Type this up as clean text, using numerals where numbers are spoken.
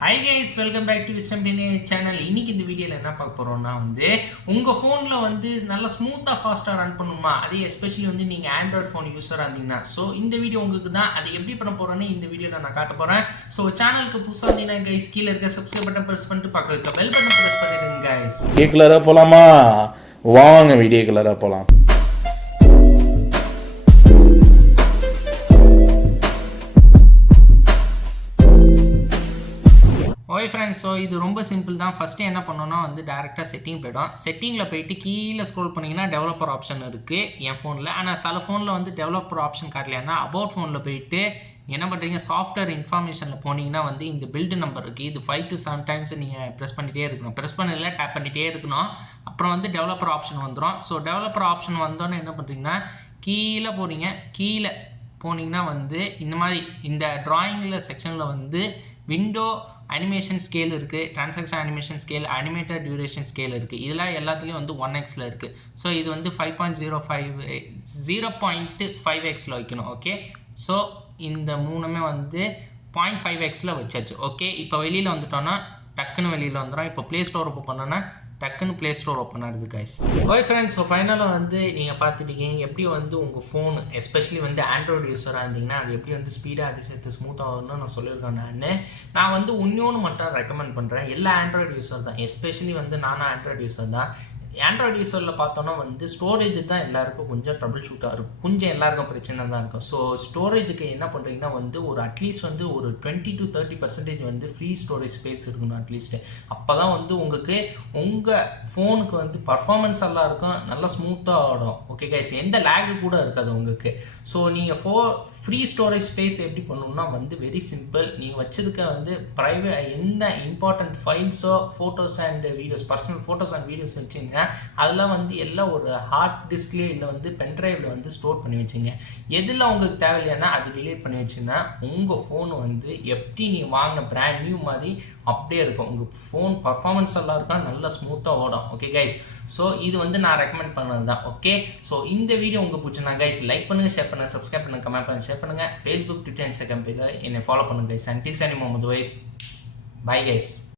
Hi guys, welcome back to 𝗙ซี้𝗹𝗶 channel. இன்னைக்கு இந்த வீடியோல என்ன பார்க்க போறோம்னா உங்க ஃபோன்ல நல்லா ஸ்மூத்தா ஃபாஸ்டா ரன் பண்ணுமா, அது எஸ்பெஷலி நீங்க ஆண்ட்ராய்ட் ஃபோன் யூசரா இருந்தீங்கன்னா சோ இந்த வீடியோ உங்களுக்கு தான். அது எப்படி பண்ண போறேன்னு இந்த வீடியோல நான் காட்ட போறேன். சோ சேனலுக்கு புதுசா இருந்தீங்கன்னா गाइस கீழ இருக்க சப்ஸ்கிரைப் பட்டன் பிரஸ் பண்ணிட்டு பக்கத்துல இருக்க பெல் பட்டன் பிரஸ் பண்ணிடுங்க गाइस. வீடியோ கிளியரா போலாமா? வாங்க வீடியோ கிளியரா போலாம். ஓகே ஃப்ரெண்ட்ஸ், ஸோ இது ரொம்ப சிம்பிள் தான். ஃபஸ்ட்டு என்ன பண்ணோன்னா டேரெக்டாக செட்டிங் போய்டும். செட்டிங்கில் போய்ட்டு கீழே ஸ்க்ரோல் பண்ணிங்கன்னா டெவலப்பர் ஆப்ஷன் இருக்குது என் ஃபோனில். ஆனால் சில ஃபோனில் டெவலப்பர் ஆப்ஷன் காட்டலைன்னா அபவுட் ஃபோனில் போய்ட்டு என்ன பண்ணுறீங்க, சாஃப்ட்வேர் இன்ஃபர்மேஷனில் போனீங்கன்னா இந்த பில்டு நம்பர் இருக்குது. இது 5 to 7 times நீங்கள் ப்ரெஸ் பண்ணிகிட்டே இருக்கணும். ப்ரெஸ் பண்ணல டேப் பண்ணிகிட்டே இருக்கணும். அப்புறம் டெவலப்பர் ஆப்ஷன் வந்துடும். ஸோ டெவலப்பர் ஆப்ஷன் வந்தோன்னே என்ன பண்ணுறீங்கன்னா கீழே போகிறீங்க. கீழே போனீங்கன்னா இந்த மாதிரி இந்த ட்ராயிங்கில் செக்ஷனில் விண்டோ அனிமேஷன் ஸ்கேல் இருக்குது, transaction animation scale, animated duration scale இருக்குது. இதெல்லாம் எல்லாத்துலேயும் 1xல இருக்குது. ஸோ இது 0.5xல வைக்கணும். ஓகே, ஸோ இந்த மூணுமே 0.5xல வச்சாச்சு. ஓகே, இப்போ வெளியில் வந்துட்டோன்னா டக்குன்னு வெளியில் வந்துடும். இப்போ ப்ளே ஸ்டோர் ஓப்பன் பண்ணோன்னா டக்குன்னு ப்ளே ஸ்டோர் ஓப்பன் ஆகுது கைஸ். ஓகே ஃப்ரெண்ட்ஸ், ஸோ ஃபைனலாக நீங்கள் பார்த்துட்டீங்க எப்படி உங்கள் ஃபோன் எஸ்பெஷலி ஆண்ட்ராய்டு யூஸராக இருந்தீங்கன்னா அது எப்படி ஸ்பீடாக அது சேர்த்து ஸ்மூத்தாக வரும்னு நான் சொல்லியிருக்கேன். நான் இன்னொன்று மட்டும் ரெக்கமெண்ட் பண்ணுறேன். எல்லா ஆண்ட்ராய்டு யூஸர் தான், எஸ்பெஷலி நானும் ஆண்ட்ராய்டு யூஸர் தான். ஆண்ட்ராய்டு யூஸரில் பார்த்தோன்னா ஸ்டோரேஜ் தான் எல்லாருக்கும் கொஞ்சம் ட்ரபிள் ஷூட்டாக இருக்கும், கொஞ்சம் எல்லாருக்கும் பிரச்சனை தான் இருக்கும். ஸோ ஸ்டோரேஜுக்கு என்ன பண்ணுறீங்கன்னா ஒரு அட்லீஸ்ட் ஒரு 20 to 30% ஃப்ரீ ஸ்டோரேஜ் ஸ்பேஸ் இருக்கணும் அட்லீஸ்ட்டு. அப்போ தான் உங்களுக்கு உங்கள் ஃபோனுக்கு பர்ஃபார்மன்ஸ் எல்லாம் இருக்கும், நல்லா ஸ்மூத்தாக ஆடும். ஓகே கைஸ், எந்த லேகு கூட இருக்காது உங்களுக்கு. ஸோ நீங்கள் ஃப்ரீ ஸ்டோரேஜ் ஸ்பேஸ் எப்படி பண்ணணும்னா வெரி சிம்பிள். நீங்கள் வச்சுருக்க ப்ரைவேட் எந்த இம்பார்ட்டண்ட் ஃபைல்ஸோ photos and videos, personal photos and videos வச்சிங்கன்னா அதெல்லாம் எல்லாம் ஒரு ஹார்ட் டிஸ்க்லேயே இல்லை பென்ட்ரைவில் ஸ்டோர் பண்ணி வச்சுங்க. எதில் உங்களுக்கு தேவையில்லைன்னா அது டிலீட் பண்ணி வச்சுன்னா உங்கள் ஃபோன் எப்படி நீங்கள் வாங்கின பிராண்ட் நியூ மாதிரி அப்படியே இருக்கும். உங்கள் ஃபோன் பர்ஃபார்மன்ஸ் எல்லாம் இருக்கும், நல்லா ஸ்மூத்தாக ஓடும். ஓகே கைஸ், ஸோ இது நான் ரெக்கமெண்ட் பண்ணது தான். ஓகே, ஸோ இந்த வீடியோ உங்களுக்கு பிடிச்சினா கைஸ் லைக் பண்ணுங்கள், ஷேர் பண்ணுங்கள், சப்ஸ்கிரைப் பண்ணுங்கள், கமெண்ட் பண்ணுங்கள், ஷேர் பண்ணுங்கள். ஃபேஸ்புக், ட்விட்டர், இன்ஸ்டாகிராம் பேஜில் என்னை ஃபாலோ பண்ணுங்கள் கைஸ். அன்டில் சனி முகமது வைஸ். Bye guys.